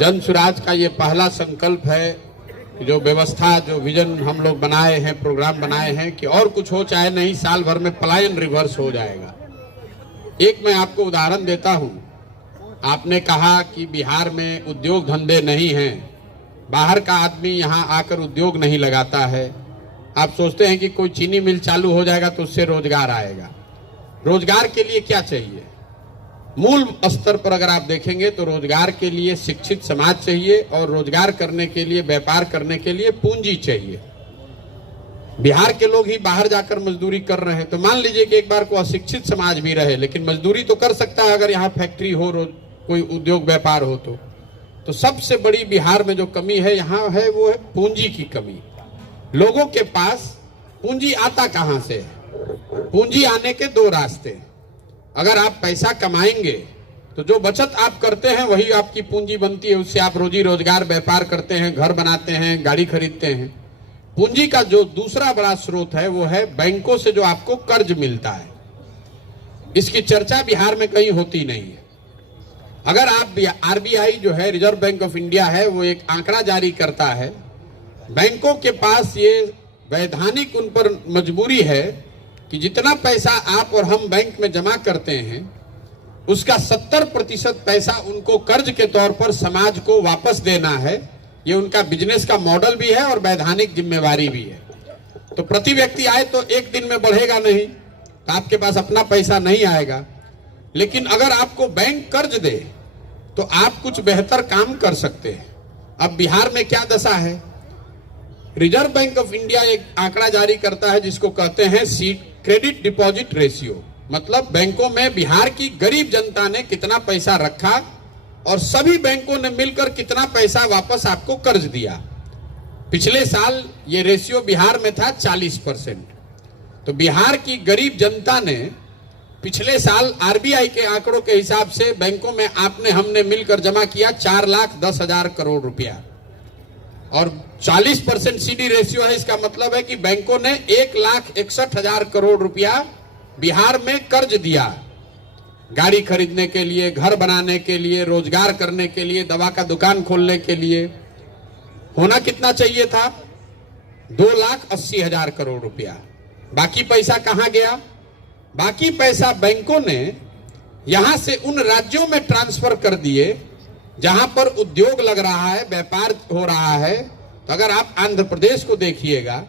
जन सुराज का ये पहला संकल्प है, जो व्यवस्था, जो विजन हम लोग बनाए हैं, प्रोग्राम बनाए हैं कि और कुछ हो चाहे नहीं, साल भर में पलायन रिवर्स हो जाएगा। एक मैं आपको उदाहरण देता हूं। आपने कहा कि बिहार में उद्योग धंधे नहीं हैं, बाहर का आदमी यहां आकर उद्योग नहीं लगाता है। आप सोचते हैं कि कोई चीनी मिल चालू हो जाएगा तो उससे रोजगार आएगा। रोजगार के लिए क्या चाहिए? मूल स्तर पर अगर आप देखेंगे तो रोजगार के लिए शिक्षित समाज चाहिए और रोजगार करने के लिए, व्यापार करने के लिए पूंजी चाहिए। बिहार के लोग ही बाहर जाकर मजदूरी कर रहे हैं, तो मान लीजिए कि एक बार को अशिक्षित समाज भी रहे लेकिन मजदूरी तो कर सकता है अगर यहाँ फैक्ट्री हो, कोई उद्योग व्यापार हो तो सबसे बड़ी बिहार में जो कमी है यहाँ है वो है पूंजी की कमी। लोगों के पास पूंजी आता कहाँ से है? पूंजी आने के दो रास्ते। अगर आप पैसा कमाएंगे तो जो बचत आप करते हैं वही आपकी पूंजी बनती है, उससे आप रोजी रोजगार, व्यापार करते हैं, घर बनाते हैं, गाड़ी खरीदते हैं। पूंजी का जो दूसरा बड़ा स्रोत है वो है बैंकों से जो आपको कर्ज मिलता है। इसकी चर्चा बिहार में कहीं होती नहीं है। अगर आप आरबीआई जो है, रिजर्व बैंक ऑफ इंडिया है, वो एक आंकड़ा जारी करता है, बैंकों के पास ये वैधानिक उन पर मजबूरी है कि जितना पैसा आप और हम बैंक में जमा करते हैं उसका 70% पैसा उनको कर्ज के तौर पर समाज को वापस देना है। ये उनका बिजनेस का मॉडल भी है और वैधानिक जिम्मेवारी भी है। तो प्रति व्यक्ति आए तो एक दिन में बढ़ेगा नहीं, तो आपके पास अपना पैसा नहीं आएगा। लेकिन अगर आपको बैंक कर्ज दे तो आप कुछ बेहतर काम कर सकते हैं। अब बिहार में क्या दशा है? रिजर्व बैंक ऑफ इंडिया एक आंकड़ा जारी करता है जिसको कहते हैं क्रेडिट डिपॉजिट रेशियो। मतलब बैंकों में बिहार की गरीब जनता ने कितना पैसा रखा और सभी बैंकों ने मिलकर कितना पैसा वापस आपको कर्ज दिया। पिछले साल ये रेशियो बिहार में था 40%। तो बिहार की गरीब जनता ने पिछले साल आरबीआई के आंकड़ों के हिसाब से बैंकों में आपने हमने मिलकर जमा किया 4,10,000 करोड़ रुपया और 40% सीडी रेशियो है। इसका मतलब है कि बैंकों ने 1,61,000 करोड़ रुपया बिहार में कर्ज दिया, गाड़ी खरीदने के लिए, घर बनाने के लिए, रोजगार करने के लिए, दवा का दुकान खोलने के लिए। होना कितना चाहिए था? 2,80,000 करोड़ रुपया। बाकी पैसा कहां गया? बाकी पैसा बैंकों ने यहां से उन राज्यों में ट्रांसफर कर दिए जहां पर उद्योग लग रहा है, व्यापार हो रहा है। तो अगर आप आंध्र प्रदेश को देखिएगा,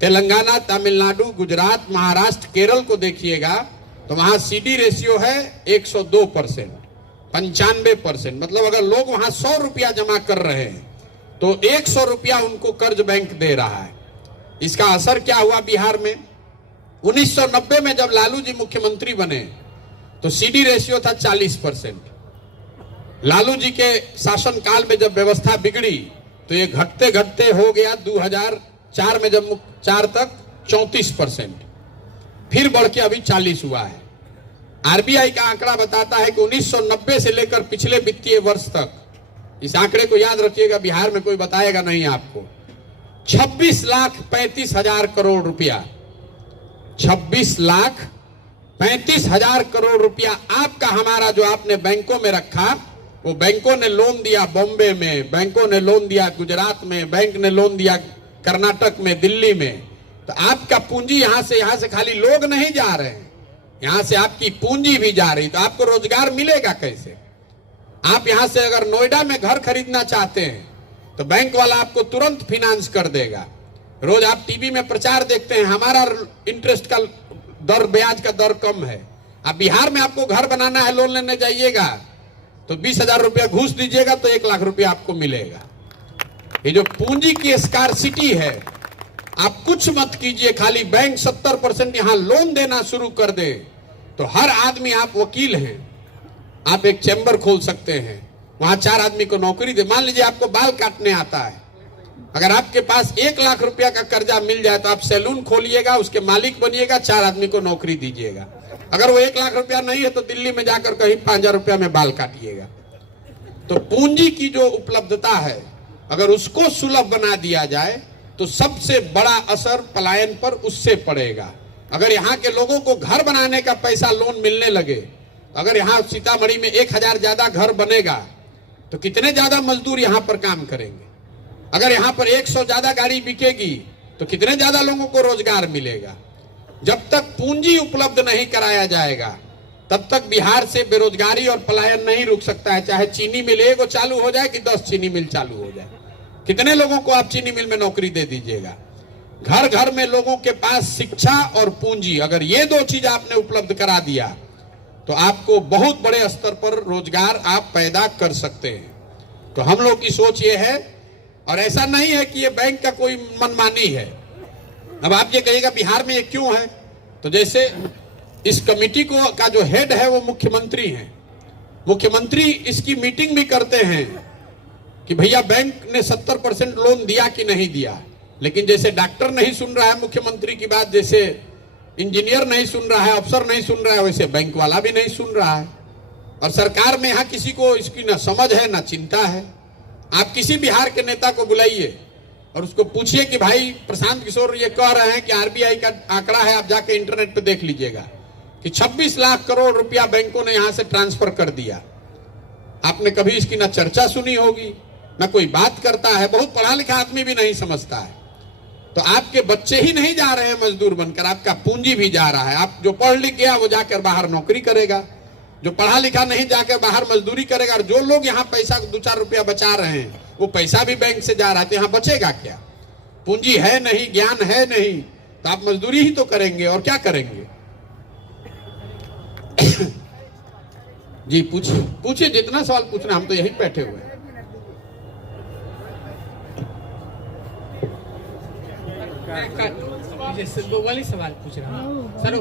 तेलंगाना, तमिलनाडु, गुजरात, महाराष्ट्र, केरल को देखिएगा तो वहां सीडी रेशियो है 102%, 95%। मतलब अगर लोग वहां 100 रुपया जमा कर रहे हैं तो 100 रुपया उनको कर्ज बैंक दे रहा है। इसका असर क्या हुआ बिहार में? 1990 में जब लालू जी मुख्यमंत्री बने तो सीडी रेशियो था 40%। लालू जी के शासनकाल में जब व्यवस्था बिगड़ी तो ये घटते घटते हो गया 2004 में जब 4 तक 34%, फिर बढ़ के अभी 40 हुआ है। आरबीआई का आंकड़ा बताता है कि 1990 से लेकर पिछले वित्तीय वर्ष तक, इस आंकड़े को याद रखिएगा, बिहार में कोई बताएगा नहीं आपको, 26,35,000 करोड़ रुपया, 26,35,000 करोड़ रुपया आपका हमारा जो आपने बैंकों में रखा, वो बैंकों ने लोन दिया बॉम्बे में, बैंकों ने लोन दिया गुजरात में, बैंक ने लोन दिया कर्नाटक में, दिल्ली में। तो आपका पूंजी यहां से खाली लोग नहीं जा रहे हैं, यहां से आपकी पूंजी भी जा रही। तो आपको रोजगार मिलेगा कैसे? आप यहां से अगर नोएडा में घर खरीदना चाहते हैं तो बैंक वाला आपको तुरंत फाइनेंस कर देगा। रोज आप टीवी में प्रचार देखते हैं, हमारा इंटरेस्ट का दर, ब्याज का दर कम है। अब बिहार में आपको घर बनाना है, लोन लेने जाइएगा तो 20,000 रुपया घूस दीजिएगा तो 1,00,000 रुपया आपको मिलेगा। ये जो पूंजी की स्कार्सिटी है, आप कुछ मत कीजिए, खाली बैंक 70% यहां लोन देना शुरू कर दे तो हर आदमी, आप वकील हैं, आप एक चैम्बर खोल सकते हैं, वहां 4 आदमी को नौकरी दे। मान लीजिए आपको बाल काटने आता है, अगर आपके पास 1,00,000 रुपया का कर्जा मिल जाए तो आप सैलून खोलिएगा, उसके मालिक बनिएगा, 4 आदमी को नौकरी दीजिएगा। अगर वो 1,00,000 रुपया नहीं है तो दिल्ली में जाकर कहीं 5,000 रुपया में बाल काटिएगा। तो पूंजी की जो उपलब्धता है, अगर उसको सुलभ बना दिया जाए तो सबसे बड़ा असर पलायन पर उससे पड़ेगा। अगर यहाँ के लोगों को घर बनाने का पैसा लोन मिलने लगे, अगर यहाँ सीतामढ़ी में 1,000 ज्यादा घर बनेगा तो कितने ज्यादा मजदूर यहां पर काम करेंगे। अगर यहां पर 100 ज्यादा गाड़ी बिकेगी तो कितने ज्यादा लोगों को रोजगार मिलेगा। जब तक पूंजी उपलब्ध नहीं कराया जाएगा तब तक बिहार से बेरोजगारी और पलायन नहीं रुक सकता है। चाहे चीनी मिल 1 चालू हो जाए कि 10 चीनी मिल चालू हो जाए। कितने लोगों को आप चीनी मिल में नौकरी दे दीजिएगा। घर घर में लोगों के पास शिक्षा और पूंजी, अगर ये 2 चीज आपने उपलब्ध करा दिया तो आपको बहुत बड़े स्तर पर रोजगार आप पैदा कर सकते हैं। तो हम लोग की सोच ये है, और ऐसा नहीं है कि ये बैंक का कोई मनमानी है। अब आप ये कहिएगा बिहार में ये क्यों है, तो जैसे इस कमेटी को का जो हेड है वो मुख्यमंत्री हैं। मुख्यमंत्री इसकी मीटिंग भी करते हैं कि भैया बैंक ने 70% लोन दिया कि नहीं दिया। लेकिन जैसे डॉक्टर नहीं सुन रहा है मुख्यमंत्री की बात, जैसे इंजीनियर नहीं सुन रहा है, अफसर नहीं सुन रहा है, वैसे बैंक वाला भी नहीं सुन रहा है। और सरकार में यहाँ किसी को इसकी ना समझ है ना चिंता है। आप किसी बिहार के नेता को बुलाइए और उसको पूछिए कि भाई प्रशांत किशोर ये कह रहे हैं कि आरबीआई का आंकड़ा है, आप जाके इंटरनेट पे देख लीजिएगा कि 26 लाख करोड़ रुपया बैंकों ने यहां से ट्रांसफर कर दिया। आपने कभी इसकी ना चर्चा सुनी होगी ना कोई बात करता है। बहुत पढ़ा लिखा आदमी भी नहीं समझता है। तो आपके बच्चे ही नहीं जा रहे हैं मजदूर बनकर, आपका पूंजी भी जा रहा है। आप जो पढ़ लिख गया वो जाकर बाहर नौकरी करेगा, जो पढ़ा लिखा नहीं जाकर बाहर मजदूरी करेगा। और जो लोग यहाँ पैसा 2-4 रुपया बचा रहे हैं वो पैसा भी बैंक से जा रहा है, तो यहाँ बचेगा क्या। पूंजी है नहीं, ज्ञान है नहीं, तो आप मजदूरी ही तो करेंगे और क्या करेंगे। जी पूछिए पूछिए, जितना सवाल पूछना, हम तो यहीं बैठे हुए हैं। वो वाली सवाल पूछ रहा हूँ सर।